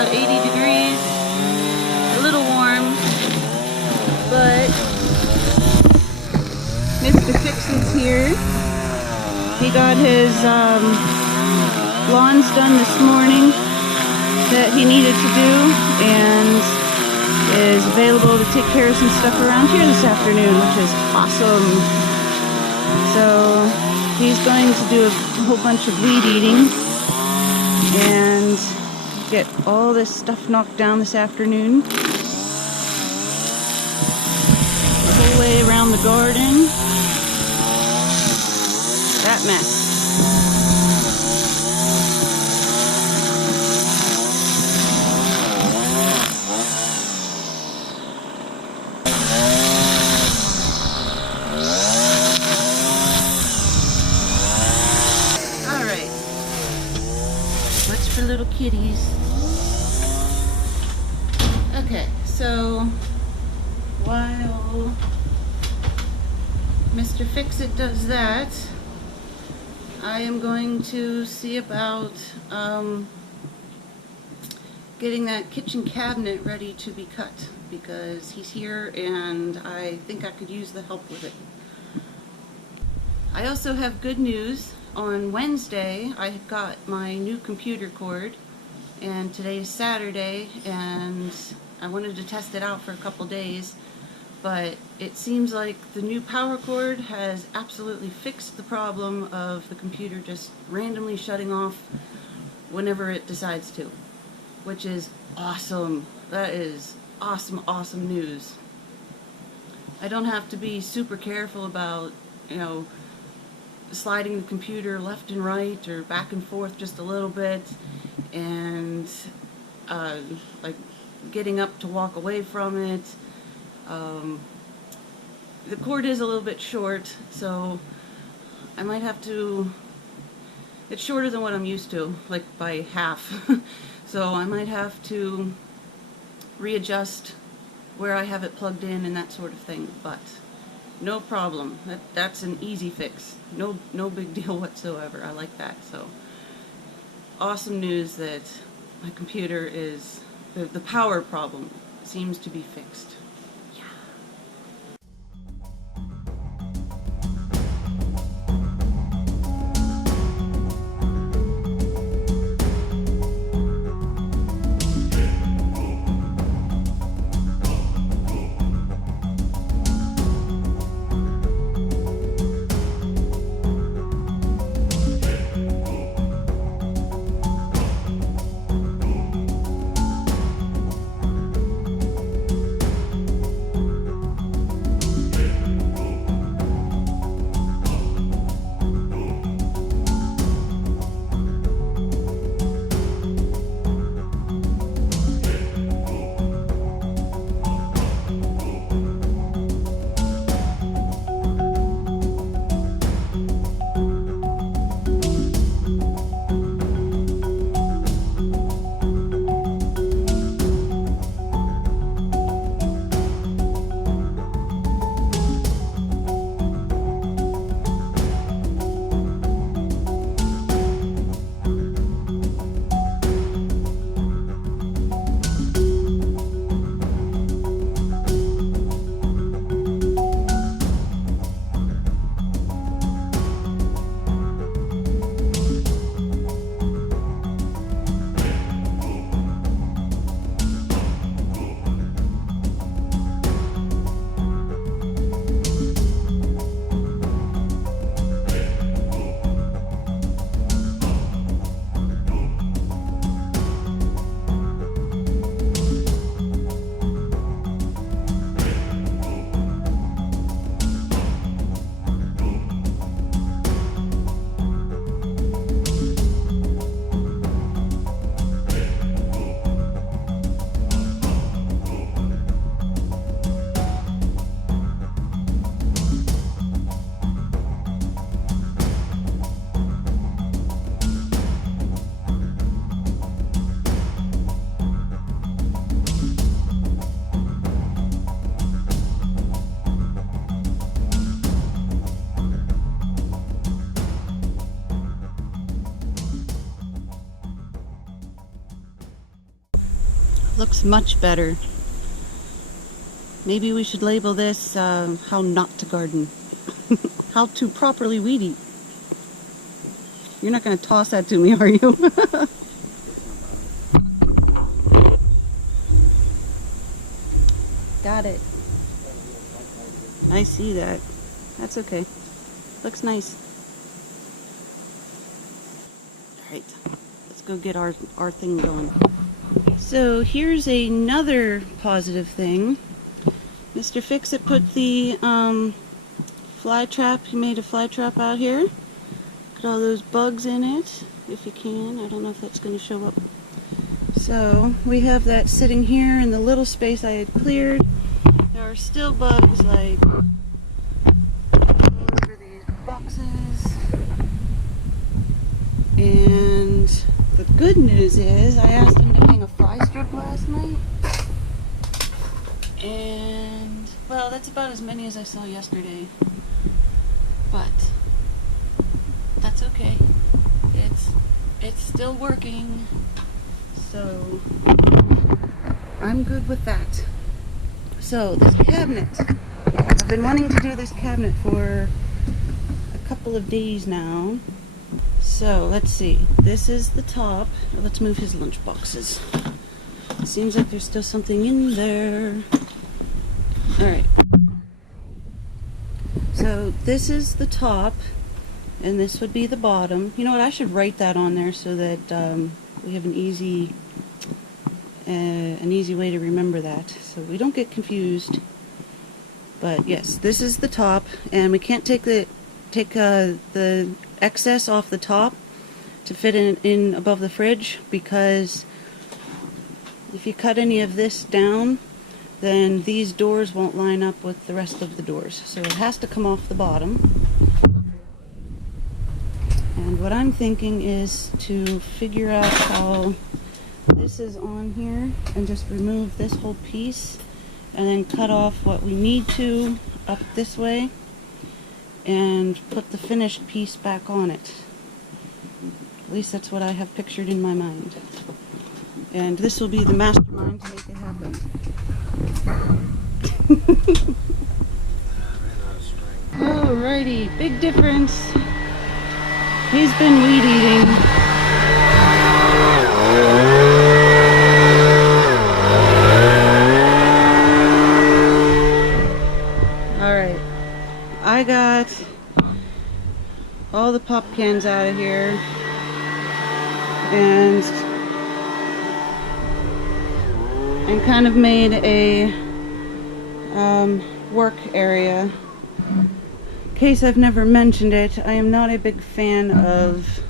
about 80 degrees, a little warm, but Mr. Fix-It's here. He got his lawns done this morning that he needed to do, and is available to take care of some stuff around here this afternoon, which is awesome. So he's going to do a whole bunch of weed eating and get all this stuff knocked down this afternoon. The whole way around the garden. That mess. Alright. What's for little kitties? Okay, so while Mr. Fix-It does that, I am going to see about getting that kitchen cabinet ready to be cut, because he's here and I think I could use the help with it. I also have good news. On Wednesday I got my new computer cord, and today is Saturday, and I wanted to test it out for a couple days, but it seems like the new power cord has absolutely fixed the problem of the computer just randomly shutting off whenever it decides to, which is awesome. That is awesome, awesome news. I don't have to be super careful about, you know, sliding the computer left and right or back and forth just a little bit, and like getting up to walk away from it. The cord is a little bit short, so I might have to, it's shorter than what I'm used to, like by half. So I might have to readjust where I have it plugged in and that sort of thing, but no problem. That's an easy fix. No big deal whatsoever. I like that. So awesome news that my computer is, the power problem seems to be fixed. looks much better. Maybe we should label this how not to garden. How to properly weed eat. You're not going to toss that to me, are you? Got it. I see that. That's okay. Looks nice. Alright, let's go get our thing going. So here's another positive thing. Mr. Fix-It put the fly trap, he made a fly trap out here. Got all those bugs in it, if you can. I don't know if that's going to show up. So we have that sitting here in the little space I had cleared. There are still bugs like all over these boxes. And the good news is I asked him to hang a fly strip last night. And, well, that's about as many as I saw yesterday. But that's okay. It's still working. So I'm good with that. So this cabinet, I've been wanting to do this cabinet for a couple of days now. So let's see, this is the top. Let's move his lunch boxes. Seems like there's still something in there. Alright. So this is the top, and this would be the bottom. You know what, I should write that on there so that we have an easy way to remember that, so we don't get confused. But yes, this is the top, and we can't take the excess off the top to fit in above the fridge, because if you cut any of this down, then these doors won't line up with the rest of the doors. So it has to come off the bottom. And what I'm thinking is to figure out how this is on here and just remove this whole piece and then cut off what we need to up this way and put the finished piece back on it. At least that's what I have pictured in my mind. And this will be the mastermind to make it happen. Alrighty, big difference. He's been weed eating. Alright, I got all the pop cans out of here and kind of made a work area. In case I've never mentioned it, I am not a big fan of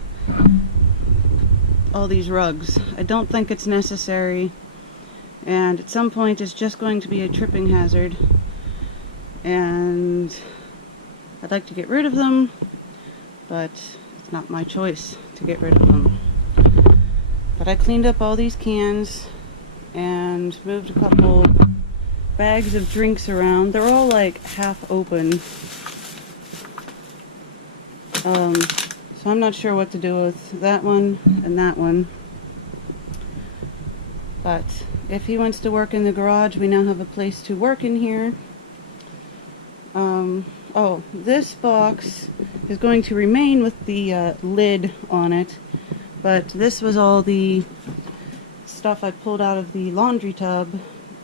all these rugs. I don't think it's necessary, and at some point it's just going to be a tripping hazard, and I'd like to get rid of them, but it's not my choice to get rid of them. But I cleaned up all these cans and moved a couple bags of drinks around. They're all like half open. So I'm not sure what to do with that one and that one. But if he wants to work in the garage, we now have a place to work in here. Oh, this box is going to remain with the lid on it, but this was all the stuff I pulled out of the laundry tub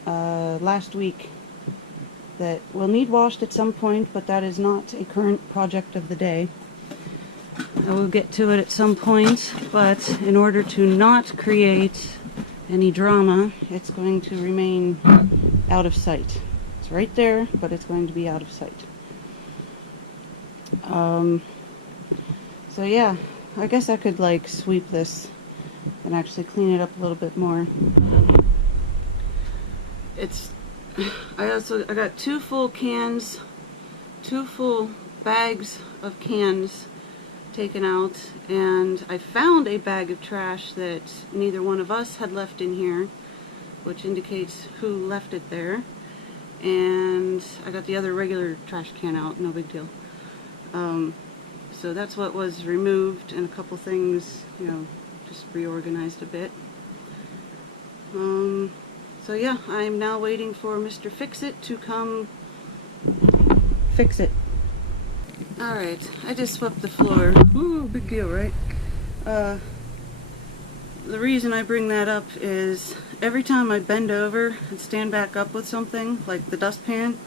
last week that will need washed at some point, but that is not a current project of the day. I will get to it at some point, but in order to not create any drama, it's going to remain out of sight. It's right there, but it's going to be out of sight. So yeah, I guess I could like sweep this and actually clean it up a little bit more. I got two full bags of cans taken out, and I found a bag of trash that neither one of us had left in here, which indicates who left it there. And I got the other regular trash can out, no big deal. So that's what was removed, and a couple things, you know, just reorganized a bit. So yeah, I'm now waiting for Mr. Fix-It to come fix it. Alright, I just swept the floor. Ooh, big deal, right? The reason I bring that up is every time I bend over and stand back up with something, like the dustpan,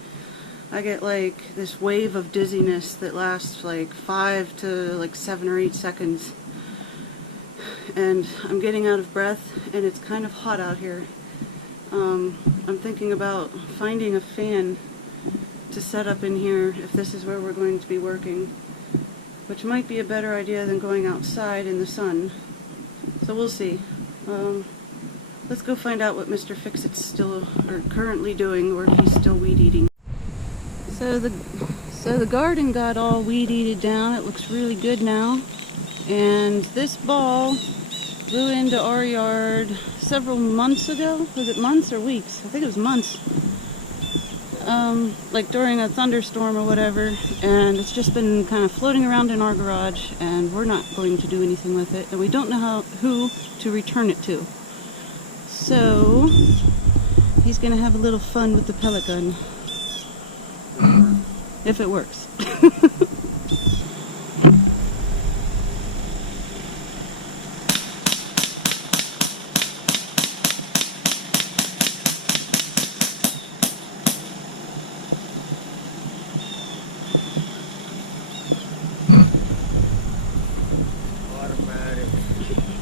I get like this wave of dizziness that lasts like 5 to like 7 or 8 seconds. And I'm getting out of breath, and it's kind of hot out here. I'm thinking about finding a fan to set up in here if this is where we're going to be working, which might be a better idea than going outside in the sun. So we'll see. Let's go find out what Mr. Fix-It's still or currently doing, or if he's still weed eating. So the garden got all weed eated down. It looks really good now. And this ball blew into our yard several months ago. Was it months or weeks? I think it was months. Like during a thunderstorm or whatever, and it's just been kind of floating around in our garage, and we're not going to do anything with it, and we don't know who to return it to. So he's gonna have a little fun with the pellet gun. If it works. Automatic.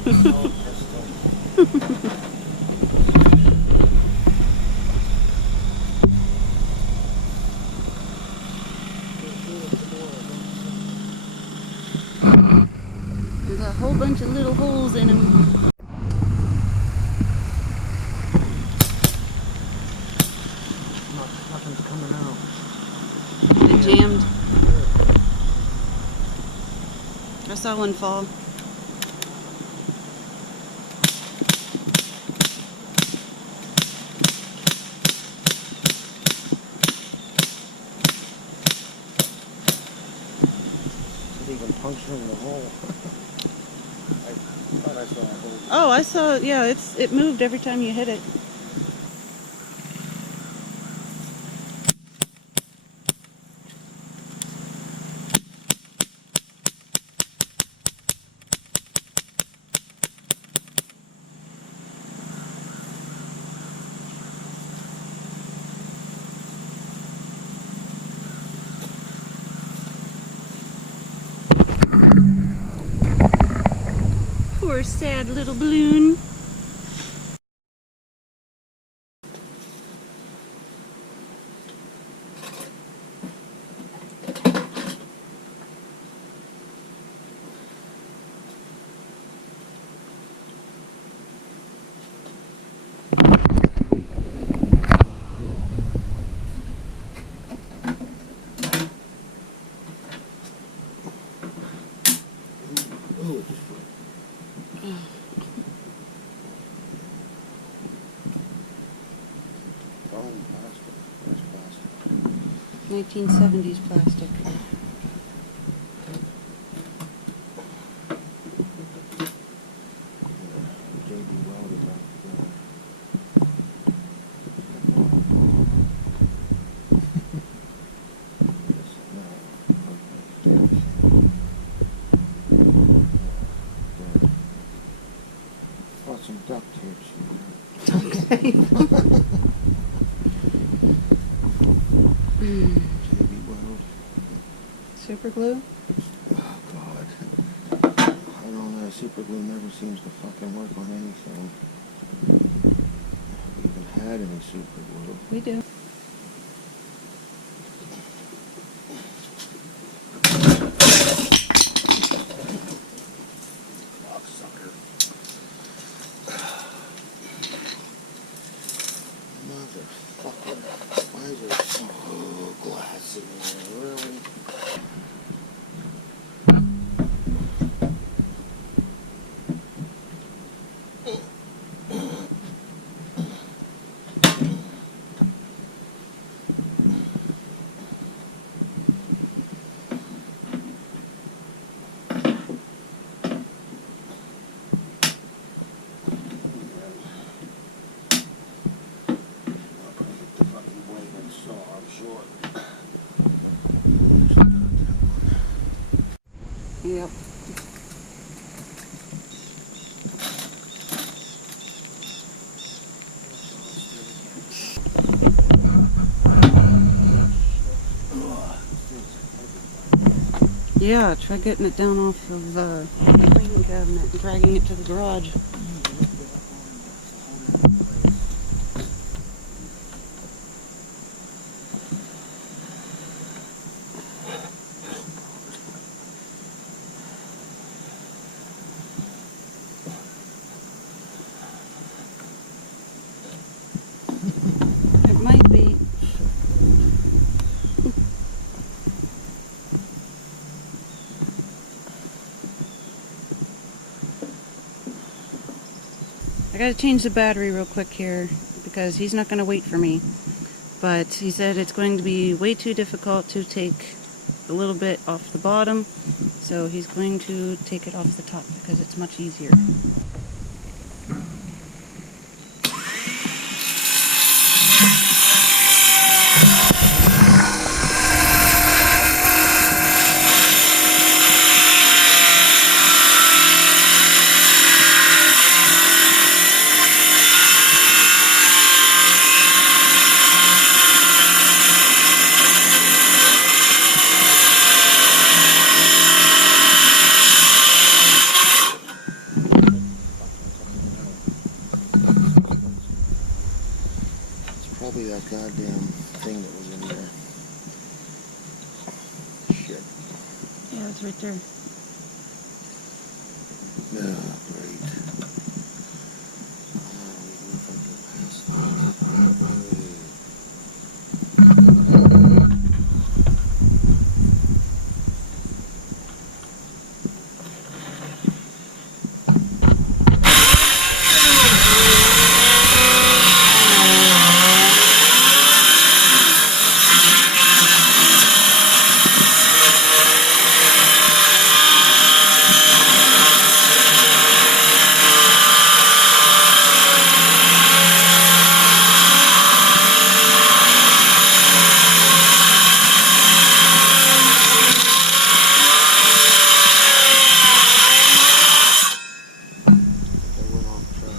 Assault pistol. There's a whole bunch of little holes in them. Nothing's coming out. They jammed. I saw one fall. It's even puncturing the hole. I thought I saw a hole. Oh, I saw it. Yeah, it moved every time you hit it. Poor sad little balloon. Bone plastic. Where's plastic? 1970s plastic. JB welded that together. Bought some duct tape. Okay. JB weld. Super glue? Oh God. I don't know, super glue never seems to fucking work on anything. We even had any super glue. We do. Cocksucker. Motherfucker. Why is there glass in there? Really? Yep. Yeah, try getting it down off of the cleaning cabinet and dragging it to the garage. It might be. I gotta change the battery real quick here because he's not gonna wait for me. But he said it's going to be way too difficult to take a little bit off the bottom, so he's going to take it off the top because it's much easier. Probably that goddamn thing that was in there. Shit. Yeah, it's right there. Yeah, great. They went off track.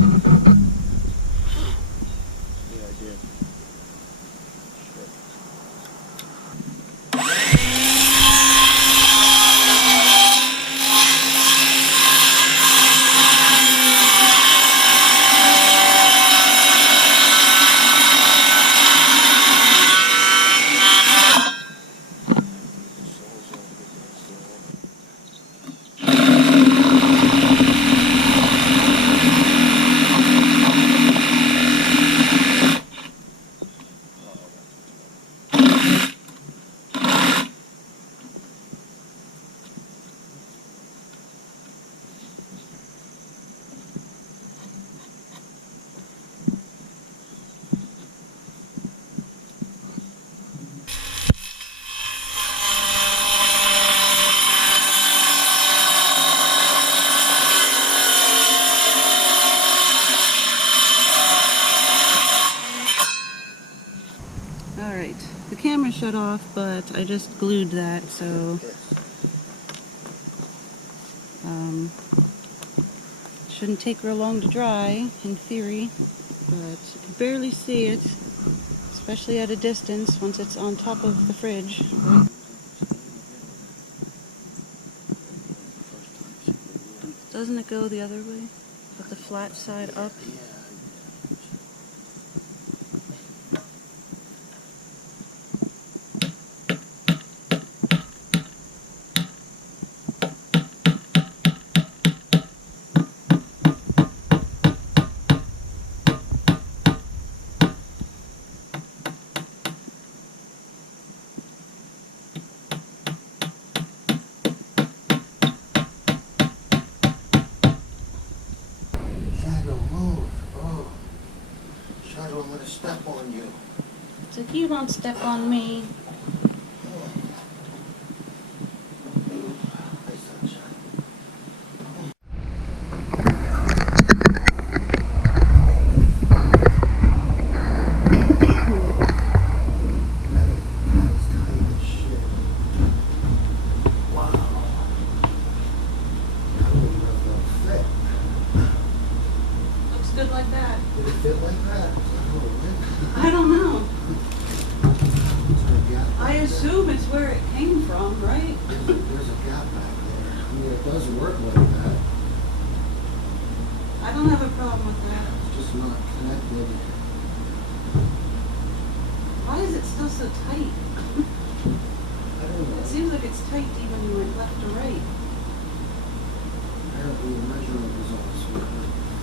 Yeah, I did. Shit. Alright, the camera shut off, but I just glued that, so shouldn't take real long to dry, in theory, but you can barely see it, especially at a distance once it's on top of the fridge. Doesn't it go the other way? With the flat side up? Shadow, move. Oh. Shadow, I'm gonna step on you. It's like, you won't step on me. Hey, sunshine. That is tight as shit. Wow. that. Did it fit like that? I don't know. Is there a gap back I there? assume it's where it came from, right? There's a gap back there. I mean, it does work like that. I don't have a problem with that. It's just not connected. Why is it still so tight? I don't know. It seems like it's tight even when you went left to right. Apparently the measurement was off. So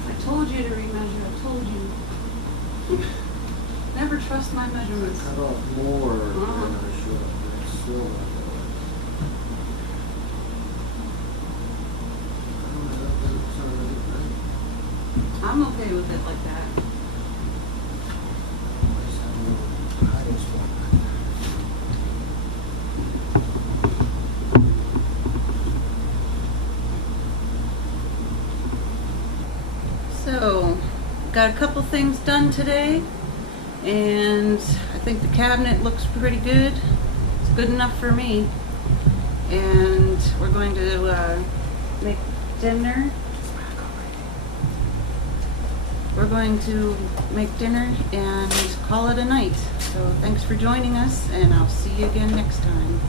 I told you to remeasure. I told you. Never trust my I measurements. cut off more Uh-huh. than I should have, but it's still not going. I don't know, that doesn't sound right. I'm okay with it like that. I just have a little hiding spot back there. So, got a couple things done today, and I think the cabinet looks pretty good. It's good enough for me. And we're going to make dinner. We're going to make dinner and call it a night. So thanks for joining us, and I'll see you again next time.